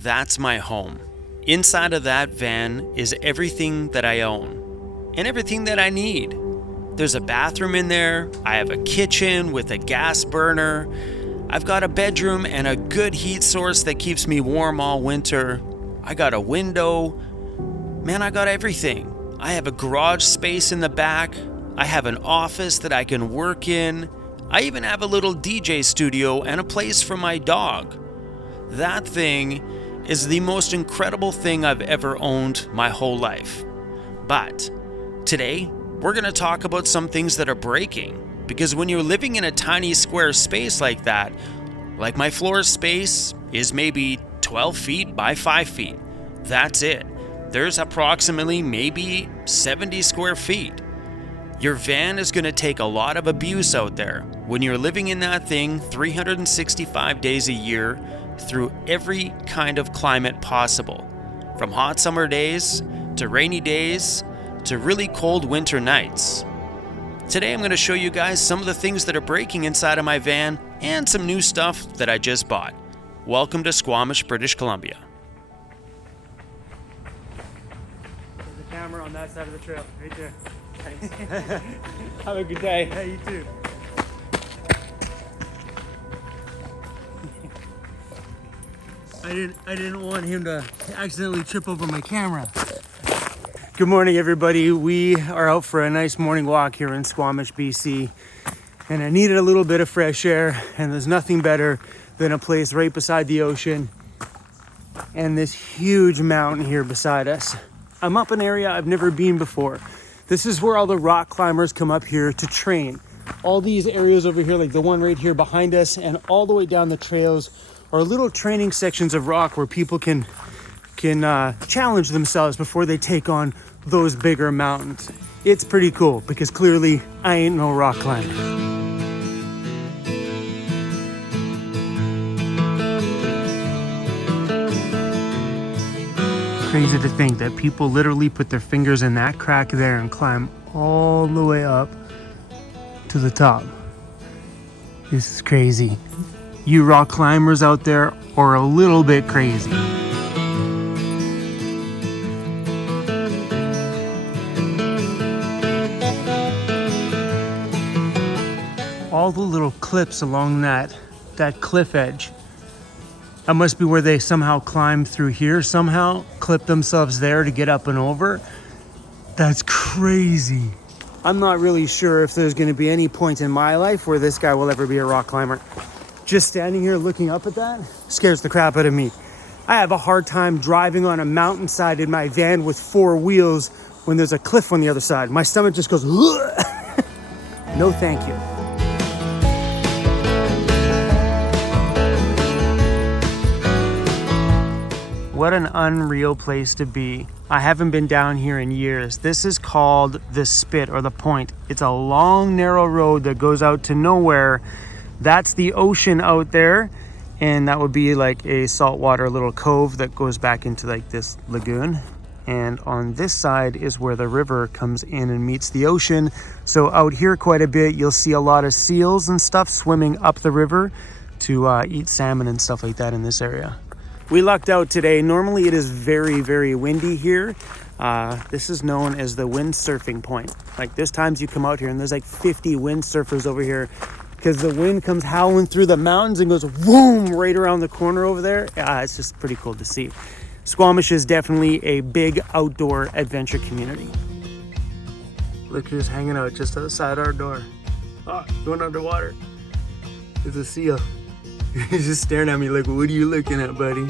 That's my home. Inside of that van is everything that I own and everything that I need. There's a bathroom in there, I have a kitchen with a gas burner, I've got a bedroom and a good heat source that keeps me warm all winter. I got a window. Man, I got everything. I have a garage space in the back. I have an office that I can work in. I even have a little DJ studio and a place for my dog. That thing is the most incredible thing I've ever owned my whole life. But today, we're going to talk about some things that are breaking. Because when you're living in a tiny square space like that, like my floor space is maybe 12 feet by 5 feet. That's it. There's approximately maybe 70 square feet. Your van is going to take a lot of abuse out there when you're living in that thing 365 days a year through every kind of climate possible. From hot summer days to rainy days to really cold winter nights. Today I'm going to show you guys some of the things that are breaking inside of my van and some new stuff that I just bought. Welcome to Squamish, British Columbia. There's a camera on that side of the trail, right there. Thanks. Have a good day. Hey, you too. I didn't want him to accidentally trip over my camera. Good morning, everybody. We are out for a nice morning walk here in Squamish, BC, and I needed a little bit of fresh air, and there's nothing better than a place right beside the ocean and this huge mountain here beside us. I'm up an area I've never been before. This is where all the rock climbers come up here to train. All these areas over here, like the one right here behind us and all the way down the trails, are little training sections of rock where people can challenge themselves before they take on those bigger mountains. It's pretty cool because clearly I ain't no rock climber. Crazy to think that people literally put their fingers in that crack there and climb all the way up to the top. This is crazy. You rock climbers out there are a little bit crazy. All the little clips along that cliff edge. That must be where they somehow climb through here, somehow clip themselves there to get up and over. That's crazy. I'm not really sure if there's going to be any point in my life where this guy will ever be a rock climber. Just standing here looking up at that scares the crap out of me. I have a hard time driving on a mountainside in my van with 4 wheels when there's a cliff on the other side. My stomach just goes, no thank you. What an unreal place to be. I haven't been down here in years. This is called the Spit or the Point. It's a long, narrow road that goes out to nowhere. That's the ocean out there. And that would be like a saltwater little cove that goes back into like this lagoon. And on this side is where the river comes in and meets the ocean. So out here quite a bit, you'll see a lot of seals and stuff swimming up the river to eat salmon and stuff like that in this area. We lucked out today. Normally it is very, very windy here. This is known as the windsurfing point. Like there's times you come out here and there's like 50 windsurfers over here because the wind comes howling through the mountains and goes boom right around the corner over there. It's just pretty cool to see. Squamish is definitely a big outdoor adventure community. Look who's hanging out just outside our door. Oh, going underwater. There's a seal. He's just staring at me like, what are you looking at, buddy?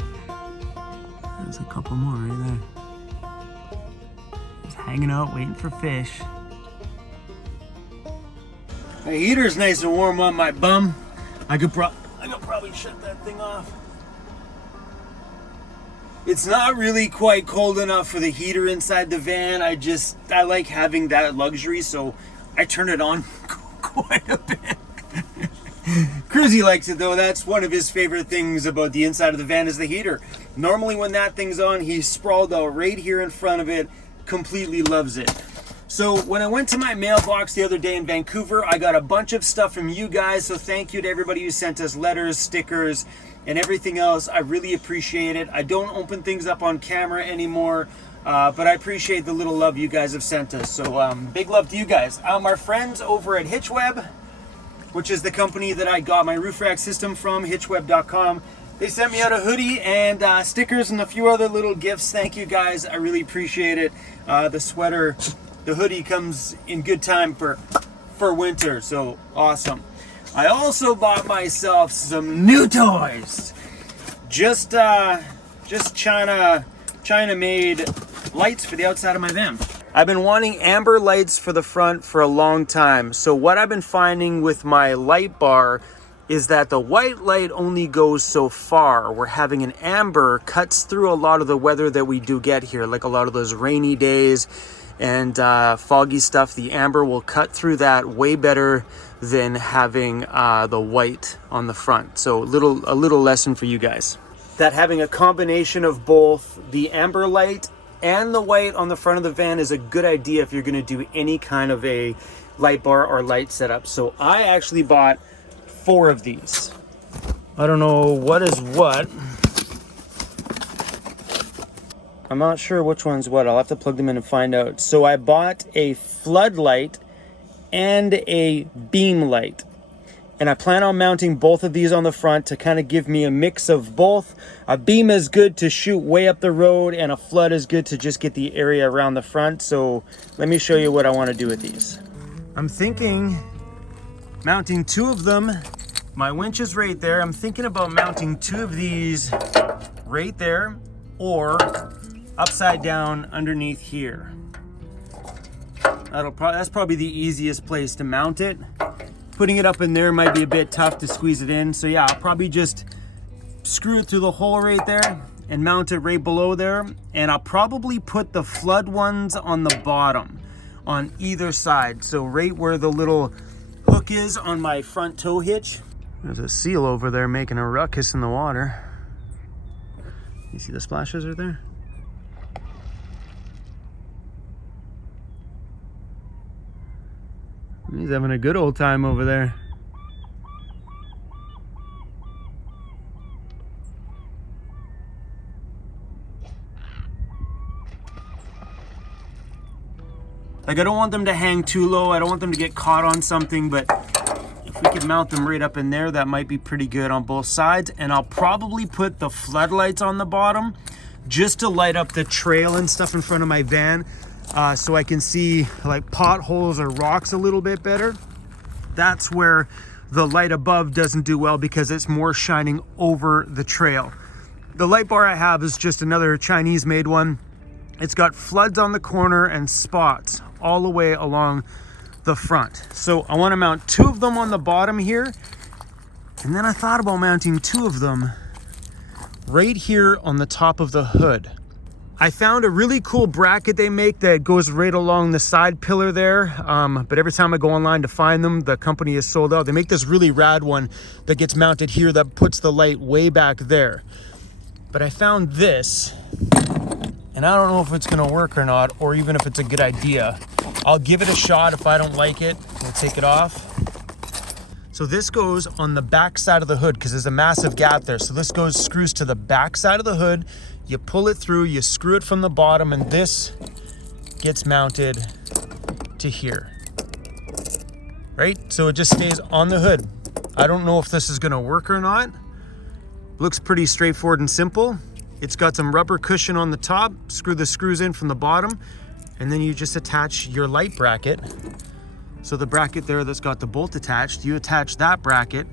There's a couple more right there. Just hanging out, waiting for fish. The heater's nice and warm on my bum. I could probably shut that thing off. It's not really quite cold enough for the heater inside the van. I like having that luxury, so I turn it on quite a bit. Cruzy likes it though. That's one of his favorite things about the inside of the van is the heater. Normally when that thing's on, he's sprawled out right here in front of it, completely loves it. So when I went to my mailbox the other day in Vancouver, I got a bunch of stuff from you guys. So thank you to everybody who sent us letters, stickers, and everything else. I really appreciate it. I don't open things up on camera anymore, but I appreciate the little love you guys have sent us. So big love to you guys. Our friends over at Hitchweb, which is the company that I got my roof rack system from, hitchweb.com. They sent me out a hoodie and stickers and a few other little gifts. Thank you guys. I really appreciate it. The sweater, the hoodie comes in good time for winter, so awesome. I also bought myself some new toys. Just China made lights for the outside of my van. I've been wanting amber lights for the front for a long time. So what I've been finding with my light bar is that the white light only goes so far. We're having an amber cuts through a lot of the weather that we do get here, like a lot of those rainy days and foggy stuff. The amber will cut through that way better than having the white on the front. So a little lesson for you guys. That having a combination of both the amber light and the white on the front of the van is a good idea if you're gonna do any kind of a light bar or light setup. So I actually bought 4 of these. I don't know what is what. I'm not sure which one's what. I'll have to plug them in and find out. So I bought a floodlight and a beam light. And I plan on mounting both of these on the front to kind of give me a mix of both. A beam is good to shoot way up the road, and a flood is good to just get the area around the front. So let me show you what I want to do with these. I'm thinking mounting 2 of them. My winch is right there. I'm thinking about mounting 2 of these right there or upside down underneath here. That's probably the easiest place to mount it. Putting it up in there might be a bit tough to squeeze it in. So yeah, I'll probably just screw it through the hole right there and mount it right below there. And I'll probably put the flood ones on the bottom on either side. So right where the little hook is on my front tow hitch. There's a seal over there making a ruckus in the water. You see the splashes right there? He's having a good old time over there. Like, I don't want them to hang too low. I don't want them to get caught on something, but if we could mount them right up in there, that might be pretty good on both sides. And I'll probably put the floodlights on the bottom just to light up the trail and stuff in front of my van. So I can see like potholes or rocks a little bit better. That's where the light above doesn't do well because it's more shining over the trail. The light bar I have is just another Chinese made one. It's got floods on the corner and spots all the way along the front. So I want to mount 2 of them on the bottom here. And then I thought about mounting 2 of them right here on the top of the hood. I found a really cool bracket they make that goes right along the side pillar there. But every time I go online to find them, the company is sold out. They make this really rad one that gets mounted here that puts the light way back there. But I found this, and I don't know if it's gonna work or not, or even if it's a good idea. I'll give it a shot. If I don't like it, we'll take it off. So this goes on the back side of the hood because there's a massive gap there. So this screws to the back side of the hood. You pull it through, you screw it from the bottom, and this gets mounted to here. Right? So it just stays on the hood. I don't know if this is gonna work or not. Looks pretty straightforward and simple. It's got some rubber cushion on the top, screw the screws in from the bottom, and then you just attach your light bracket. So the bracket there that's got the bolt attached, you attach that bracket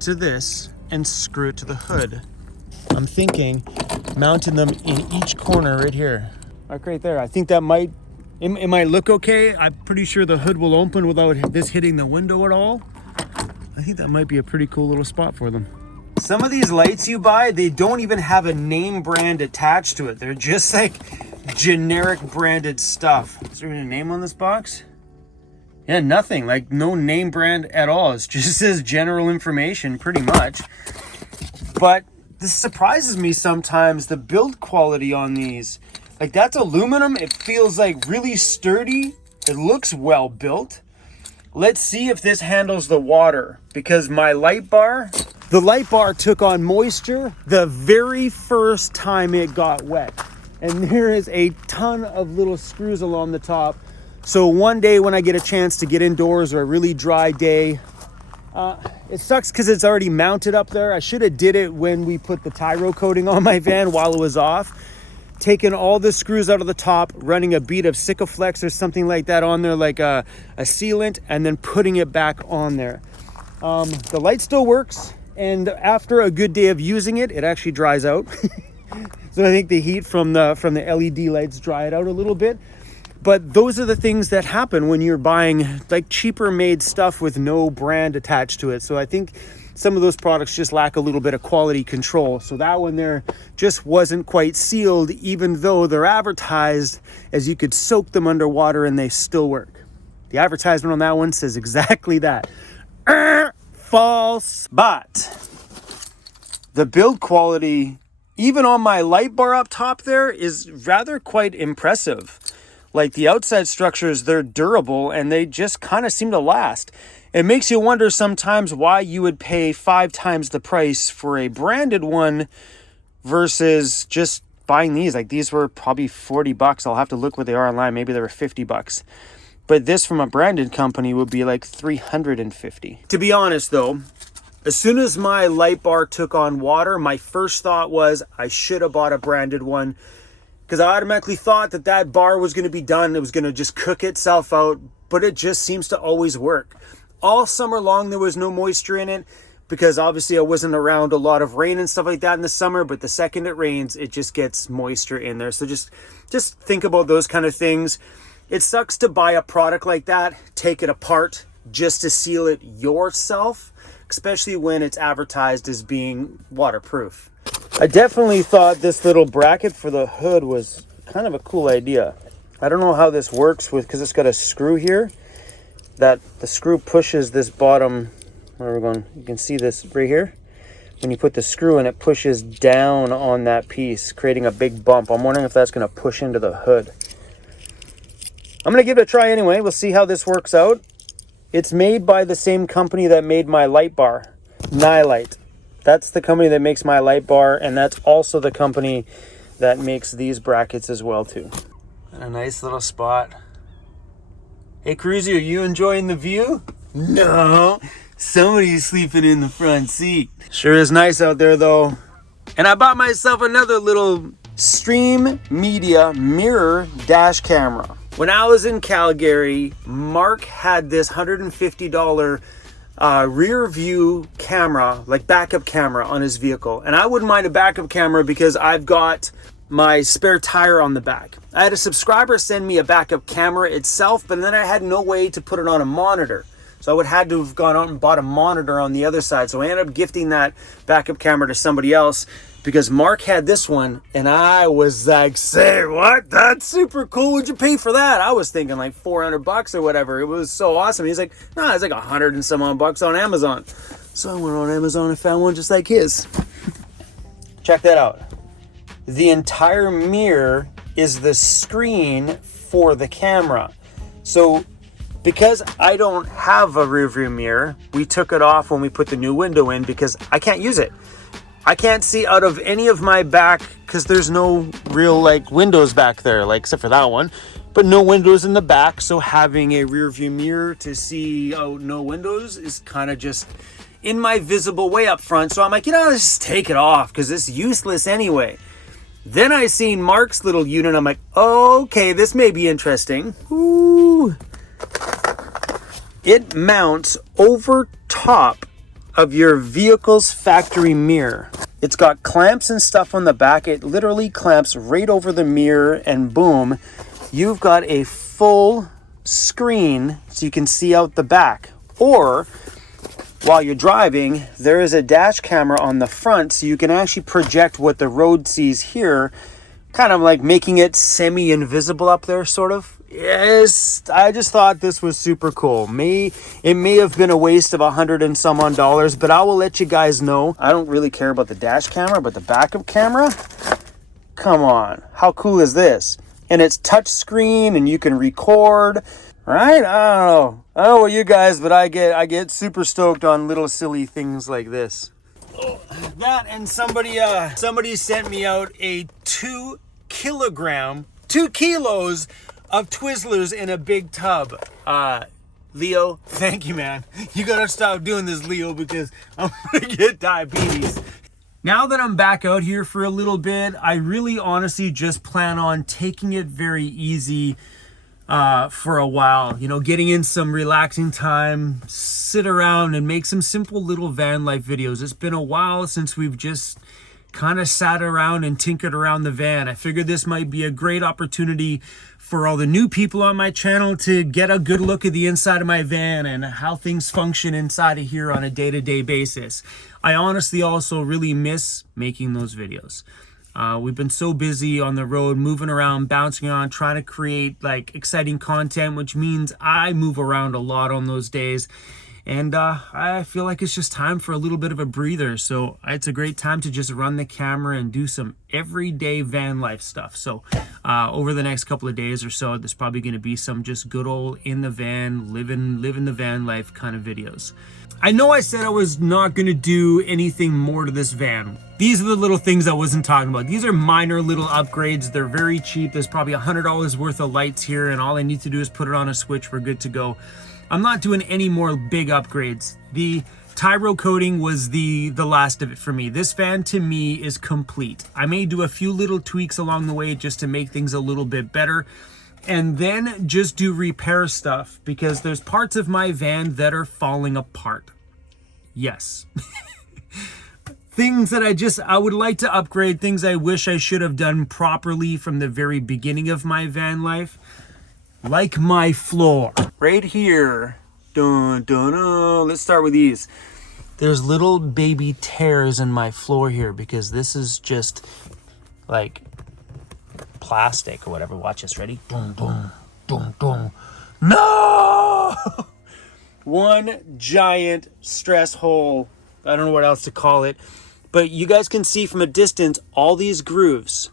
to this and screw it to the hood. I'm thinking mounting them in each corner right here. Like right there. I think that might, it might look okay. I'm pretty sure the hood will open without this hitting the window at all. I think that might be a pretty cool little spot for them. Some of these lights you buy, they don't even have a name brand attached to it. They're just like generic branded stuff. Is there a name on this box? Yeah, nothing. Like no name brand at all. It just says general information pretty much. But this surprises me sometimes, the build quality on these. Like that's aluminum. It feels like really sturdy. It looks well built. Let's see if this handles the water, because my light bar, The light bar took on moisture the very first time it got wet. And there is a ton of little screws along the top. So one day when I get a chance to get indoors or a really dry day, it sucks because it's already mounted up there. I should have did it when we put the Tyro coating on my van while it was off. Taking all the screws out of the top, running a bead of Sikaflex or something like that on there, like a sealant, and then putting it back on there. The light still works, and after a good day of using it, it actually dries out. So I think the heat from the LED lights dry it out a little bit. But those are the things that happen when you're buying like cheaper made stuff with no brand attached to it. So I think some of those products just lack a little bit of quality control. So that one there just wasn't quite sealed, even though they're advertised as you could soak them underwater and they still work. The advertisement on that one says exactly that. False. But the build quality, even on my light bar up top there, is rather quite impressive. Like the outside structures, they're durable and they just kind of seem to last. It makes you wonder sometimes why you would pay 5 times the price for a branded one versus just buying these. Like these were probably $40. I'll have to look what they are online. Maybe they were $50. But this from a branded company would be like $350. To be honest though, as soon as my light bar took on water, my first thought was I should have bought a branded one, because I automatically thought that that bar was going to be done. It was going to just cook itself out, but it just seems to always work. All summer long, there was no moisture in it because obviously I wasn't around a lot of rain and stuff like that in the summer, but the second it rains, it just gets moisture in there. So just think about those kind of things. It sucks to buy a product like that, take it apart just to seal it yourself, especially when it's advertised as being waterproof. I definitely thought this little bracket for the hood was kind of a cool idea. I don't know how this works because it's got a screw here that the screw pushes this bottom, where we're going, you can see this right here. When you put the screw in, it pushes down on that piece, creating a big bump. I'm wondering if that's going to push into the hood. I'm going to give it a try anyway. We'll see how this works out. It's made by the same company that made my light bar, Nylite. That's the company that makes my light bar, and that's also the company that makes these brackets as well too. And a nice little spot. Hey Cruzy, are you enjoying the view? No, somebody's sleeping in the front seat. Sure is nice out there though. And I bought myself another little Stream Media mirror dash camera. When I was in Calgary, Mark had this $150 rear view camera, like backup camera on his vehicle. And I wouldn't mind a backup camera because I've got my spare tire on the back. I had a subscriber send me a backup camera itself, but then I had no way to put it on a monitor. So I would have had to have gone out and bought a monitor on the other side. So I ended up gifting that backup camera to somebody else because Mark had this one and I was like, say what? That's super cool. Would you pay for that? I was thinking like $400 or whatever. It was so awesome. He's like, no, it's like 100 and some odd bucks on Amazon. So I went on Amazon and found one just like his. Check that out. The entire mirror is the screen for the camera. So because I don't have a rear view mirror, we took it off when we put the new window in because I can't use it. I can't see out of any of my back because there's no real like windows back there, like except for that one, but no windows in the back. So having a rear view mirror to see out no windows is kind of just in my visible way up front. So I'm like, let's just take it off because it's useless anyway. Then I seen Mark's little unit. I'm like, okay, this may be interesting. Ooh. It mounts over top of your vehicle's factory mirror. It's got clamps and stuff on the back. It literally clamps right over the mirror and boom, you've got a full screen so you can see out the back. Or while you're driving, there is a dash camera on the front so you can actually project what the road sees here, kind of like making it semi-invisible up there, sort of. Yes, I just thought this was super cool. It may have been a waste of $100 and some odd dollars, but I will let you guys know. I don't really care about the dash camera, but the backup camera, come on, how cool is this? And it's touch screen and you can record, right? I don't know about you guys, but I get super stoked on little silly things like this. That and somebody sent me out a 2 kilos of Twizzlers in a big tub. Leo, thank you, man. You gotta stop doing this, Leo, because I'm gonna get diabetes. Now that I'm back out here for a little bit, I really honestly just plan on taking it very easy for a while. You know, getting in some relaxing time, sit around and make some simple little van life videos. It's been a while since we've just kind of sat around and tinkered around the van. I figured this might be a great opportunity for all the new people on my channel to get a good look at the inside of my van and how things function inside of here on a day-to-day basis. I honestly also really miss making those videos. We've been so busy on the road, moving around, bouncing around, trying to create like exciting content, which means I move around a lot on those days. And I feel like it's just time for a little bit of a breather. So it's a great time to just run the camera and do some everyday van life stuff. So over the next couple of days or so, there's probably going to be some just good old in the van, living the van life kind of videos. I know I said I was not going to do anything more to this van. These are the little things I wasn't talking about. These are minor little upgrades. They're very cheap. There's probably $100 worth of lights here, and all I need to do is put it on a switch. We're good to go. I'm not doing any more big upgrades. The Tyro coating was the last of it for me. This van to me is complete. I may do a few little tweaks along the way just to make things a little bit better, and then just do repair stuff because there's parts of my van that are falling apart. Yes. Things that I would like to upgrade, things I wish I should have done properly from the very beginning of my van life. Like my floor. Right here. Dun, dun, dun. Let's start with these. There's little baby tears in my floor here because this is just like plastic or whatever. Watch this. Ready? Dun, dun, dun, dun. No! One giant stress hole. I don't know what else to call it. But you guys can see from a distance all these grooves.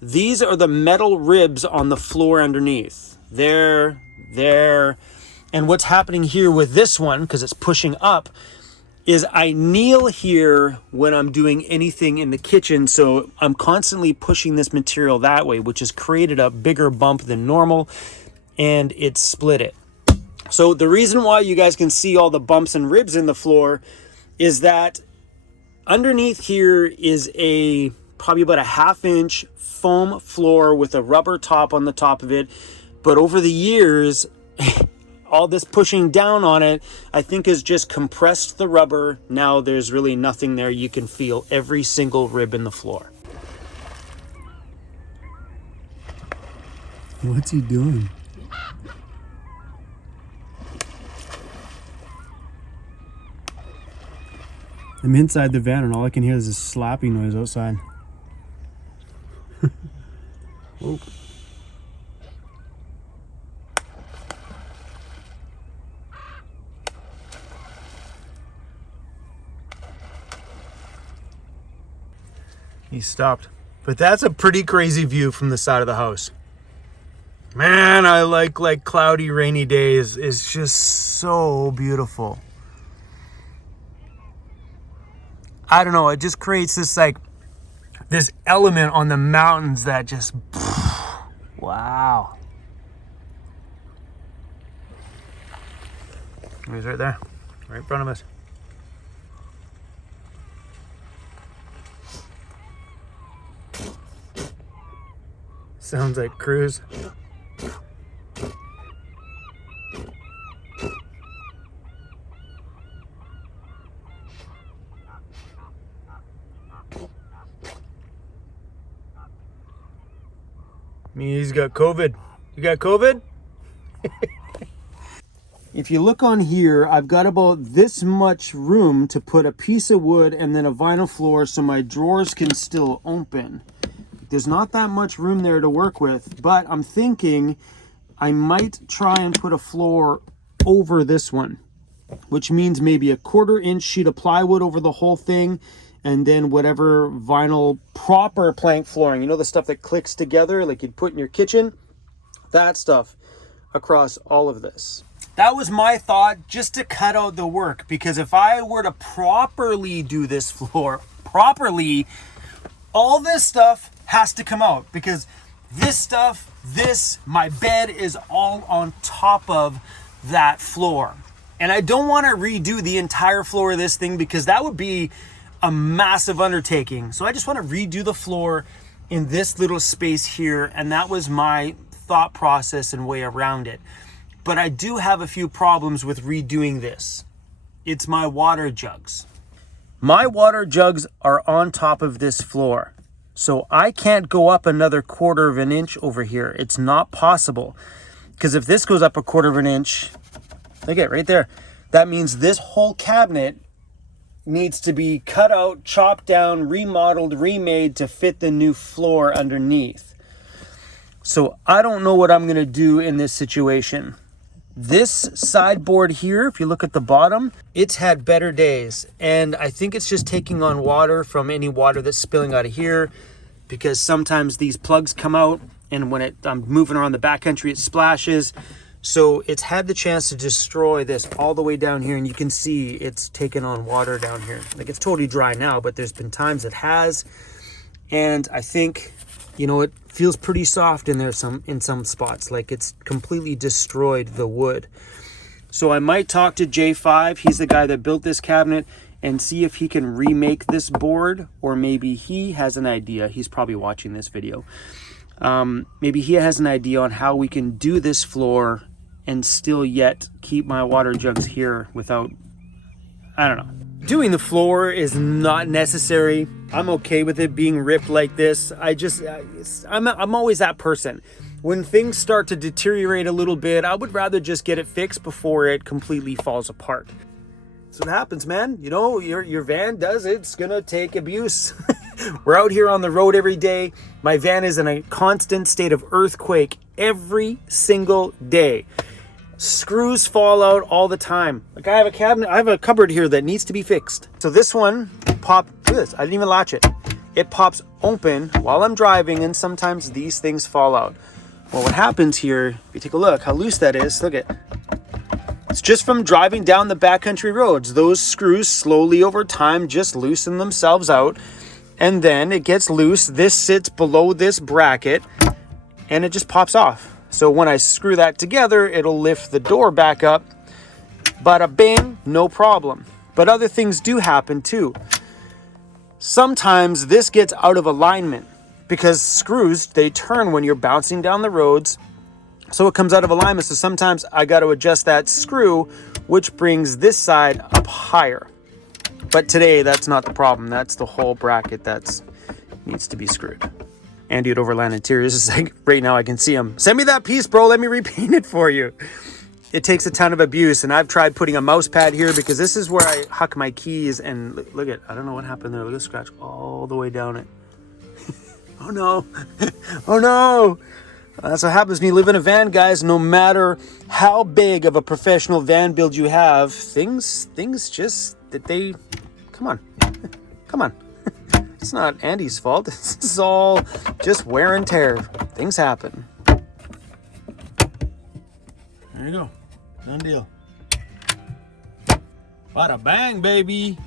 These are the metal ribs on the floor underneath. There. And what's happening here with this one, because it's pushing up, is I kneel here when I'm doing anything in the kitchen. So I'm constantly pushing this material that way, which has created a bigger bump than normal, and it split it. So the reason why you guys can see all the bumps and ribs in the floor is that underneath here is probably about a 1/2 inch foam floor with a rubber top on the top of it. But over the years, all this pushing down on it, I think has just compressed the rubber. Now there's really nothing there. You can feel every single rib in the floor. What's he doing? I'm inside the van and all I can hear is this slapping noise outside. Oh. He stopped. But that's a pretty crazy view from the side of the house. Man, I like cloudy, rainy days. It's just so beautiful. I don't know, it just creates this this element on the mountains that just, wow. He's right there, right in front of us. Sounds like Cruise. He's got COVID. You got COVID? If you look on here, I've got about this much room to put a piece of wood and then a vinyl floor so my drawers can still open. There's not that much room there to work with, but I'm thinking I might try and put a floor over this one, which means maybe a 1/4 inch sheet of plywood over the whole thing, and then whatever vinyl proper plank flooring, you know, the stuff that clicks together like you'd put in your kitchen, that stuff across all of this. That was my thought, just to cut out the work, because if I were to properly do this floor properly, all this stuff has to come out, because this stuff, my bed is all on top of that floor. And I don't want to redo the entire floor of this thing, because that would be a massive undertaking. So I just want to redo the floor in this little space here, and that was my thought process and way around it. But I do have a few problems with redoing this. It's my water jugs. My water jugs are on top of this floor, so I can't go up another 1/4 of an inch over here. It's not possible, because if this goes up a 1/4 of an inch, look at it right there, that means this whole cabinet needs to be cut out, chopped down, remodeled, remade to fit the new floor underneath. So I don't know what I'm going to do in this situation. This sideboard here, if you look at the bottom, it's had better days. And I think it's just taking on water from any water that's spilling out of here, because sometimes these plugs come out and when I'm moving around the backcountry, it splashes. So it's had the chance to destroy this all the way down here. And you can see it's taken on water down here. Like, it's totally dry now, but there's been times it has. And I think, you know, it feels pretty soft in there in some spots, like it's completely destroyed the wood. So I might talk to J5, he's the guy that built this cabinet, and see if he can remake this board, or maybe he has an idea. He's probably watching this video. Maybe he has an idea on how we can do this floor and still yet keep my water jugs here without, I don't know. Doing the floor is not necessary. I'm okay with it being ripped like this. I'm always that person. When things start to deteriorate a little bit, I would rather just get it fixed before it completely falls apart. That's what happens, man. You know, your van does it. It's gonna take abuse. We're out here on the road every day. My van is in a constant state of earthquake every single day. Screws fall out all the time. Like, I have a cupboard here that needs to be fixed. So this one look at this, I didn't even latch it. It pops open while I'm driving, and sometimes these things fall out. Well, what happens here, if you take a look how loose that is, look at it. It's just from driving down the backcountry roads. Those screws slowly over time just loosen themselves out, and then it gets loose. This sits below this bracket and it just pops off. So when I screw that together, it'll lift the door back up. Bada bing, no problem. But other things do happen too. Sometimes this gets out of alignment, because screws, they turn when you're bouncing down the roads. So it comes out of alignment. So sometimes I got to adjust that screw, which brings this side up higher. But today, that's not the problem. That's the whole bracket that needs to be screwed. Andy at Overland Interiors is like, right now I can see him. Send me that piece, bro. Let me repaint it for you. It takes a ton of abuse. And I've tried putting a mouse pad here, because this is where I huck my keys. And look at, I don't know what happened there. Look at the scratch all the way down it. Oh no. Oh no. That's what happens when you live in a van, guys. No matter how big of a professional van build you have, things just, that they, come on. Come on. It's not Andy's fault. This is all just wear and tear. Things happen. There you go. Done deal. Bada bang, baby.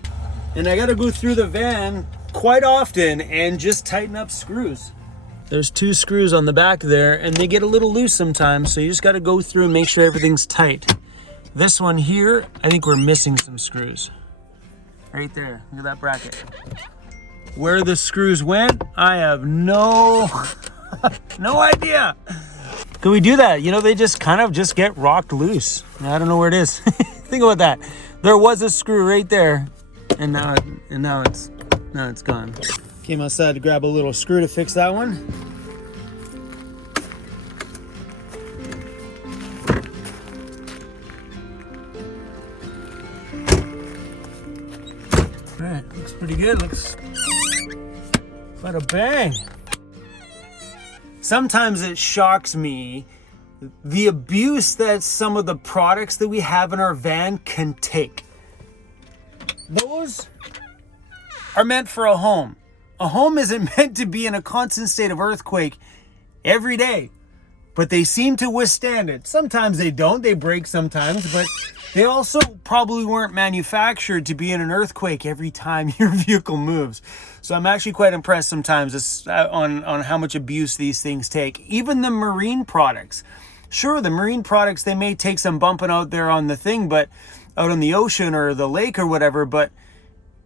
And I gotta go through the van quite often and just tighten up screws. There's 2 screws on the back there, and they get a little loose sometimes, so you just gotta go through and make sure everything's tight. This one here, I think we're missing some screws. Right there, look at that bracket. Where the screws went, I have no idea. Can we do that? You know, they just kind of just get rocked loose. I don't know where it is. Think about that. There was a screw right there, and now it's gone. Came outside to grab a little screw to fix that one. All right, looks pretty good. Looks bada bang. Sometimes it shocks me the abuse that some of the products that we have in our van can take. Those are meant for a home. A home isn't meant to be in a constant state of earthquake every day. but they seem to withstand it. Sometimes they don't, they break sometimes, but they also probably weren't manufactured to be in an earthquake every time your vehicle moves. So I'm actually quite impressed sometimes on how much abuse these things take. Even the marine products. Sure, the marine products, they may take some bumping out there on the thing, but out on the ocean or the lake or whatever, but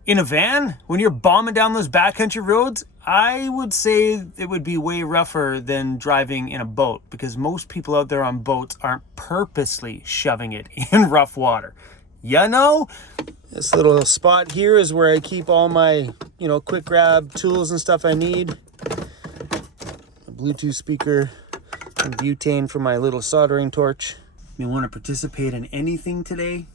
in a van, when you're bombing down those backcountry roads, I would say it would be way rougher than driving in a boat, because most people out there on boats aren't purposely shoving it in rough water. You know? This little spot here is where I keep all my, quick grab tools and stuff I need. A Bluetooth speaker and butane for my little soldering torch. You want to participate in anything today?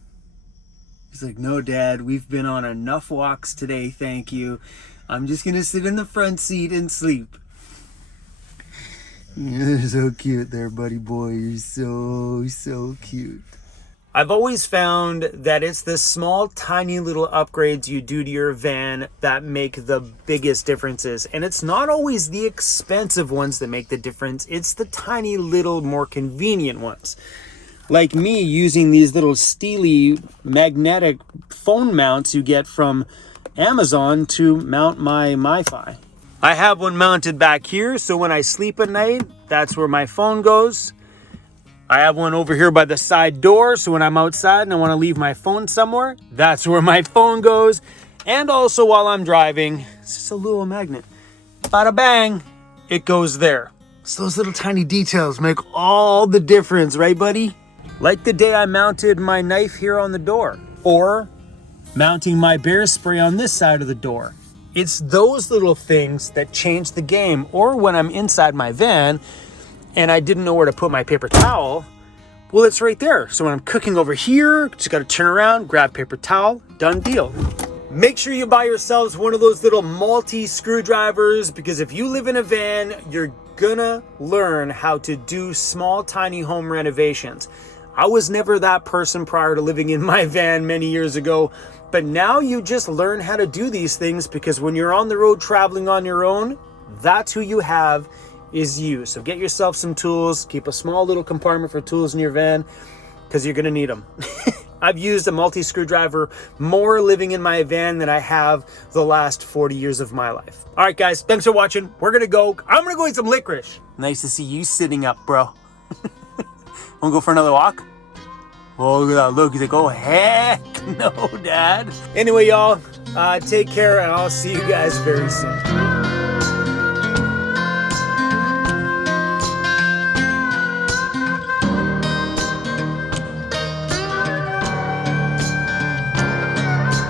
He's like, no, Dad, we've been on enough walks today, thank you. I'm just going to sit in the front seat and sleep. You're so cute there, buddy boy. You're so cute. I've always found that it's the small, tiny little upgrades you do to your van that make the biggest differences. And it's not always the expensive ones that make the difference. It's the tiny little, more convenient ones. Like me using these little steely magnetic phone mounts you get from Amazon to mount my MiFi. I have one mounted back here, so when I sleep at night, that's where my phone goes. I have one over here by the side door, so when I'm outside and I want to leave my phone somewhere, that's where my phone goes. And also while I'm driving, it's just a little magnet. Bada bang, it goes there. So those little tiny details make all the difference, right, buddy? Like the day I mounted my knife here on the door, or mounting my bear spray on this side of the door. It's those little things that change the game. Or when I'm inside my van and I didn't know where to put my paper towel, well, it's right there. So when I'm cooking over here, just got to turn around, grab paper towel, done deal. Make sure you buy yourselves one of those little multi-screwdrivers, because if you live in a van, you're gonna learn how to do small, tiny home renovations. I was never that person prior to living in my van many years ago, but now you just learn how to do these things, because when you're on the road traveling on your own, that's who you have, is you. So get yourself some tools, keep a small little compartment for tools in your van, because you're gonna need them. I've used a multi-screwdriver more living in my van than I have the last 40 years of my life. All right, guys, thanks for watching. We're gonna go. I'm gonna go eat some licorice. Nice to see you sitting up, bro. Wanna go for another walk? Oh, look at that look. He's like, oh, heck no, Dad. Anyway, y'all, take care, and I'll see you guys very soon.